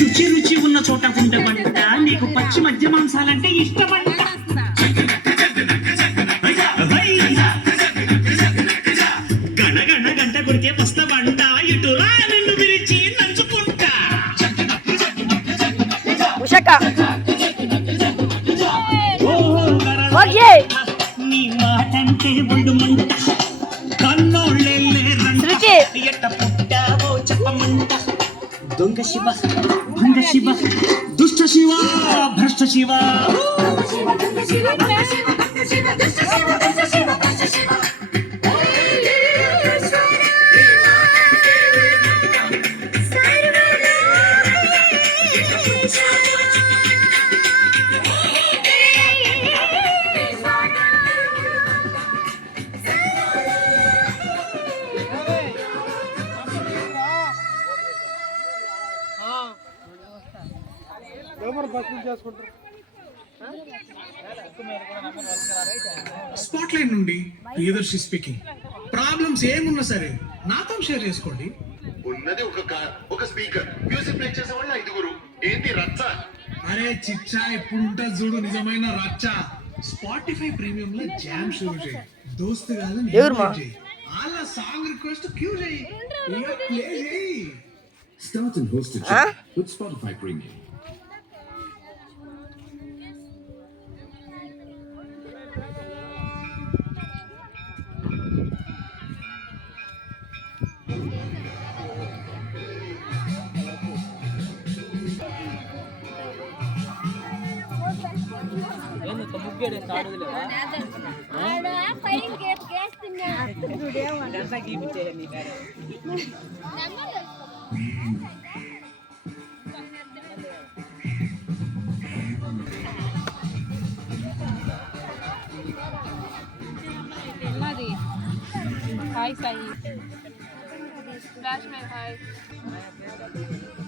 శుచి రుచి ఉన్న చోట ఉండమంట, నీకు పచ్చి మధ్య మాంసాలంటే ఇష్టమంట. గణగణ గంట కొడితే వస్తావంట, ఇటురా నిన్ను విరిచి నంచుకుంటా. నీ మాటంటే ఒళ్ళు మంట, కన్నోళ్ళే ఎట్ట పుట్టావో చెప్పమంట. దొంగ శివ భంగ శివ దుష్ట శివ భ్రష్ట శివ. స్పాట్ లైన్ నుండి ప్రియదర్శి స్పీకింగ్. ప్రాబ్లమ్స్ ఏమున్నా సరే నాతో షేర్ చేసుకోండి. ఉన్నది ఒక కార్, ఒక స్పీకర్, మ్యూజిక్ ప్లే చేసే వాళ్ళు 5. ఏంటి రచ్చ? అరే చిచ్చా, ఇప్పుడు ఉంటుంది చూడు నిజమైన రచ్చ. స్పాటిఫై ప్రీమియం లో జామ్ షో చేయి, దోస్త్ గాలని చేయి, వాళ్ళ సాంగ్ రిక్వెస్ట్ క్యూ చేయి, ప్లే చేయి. Start and host a chat with Spotify Premium. Hi, Sai. Splash my hi.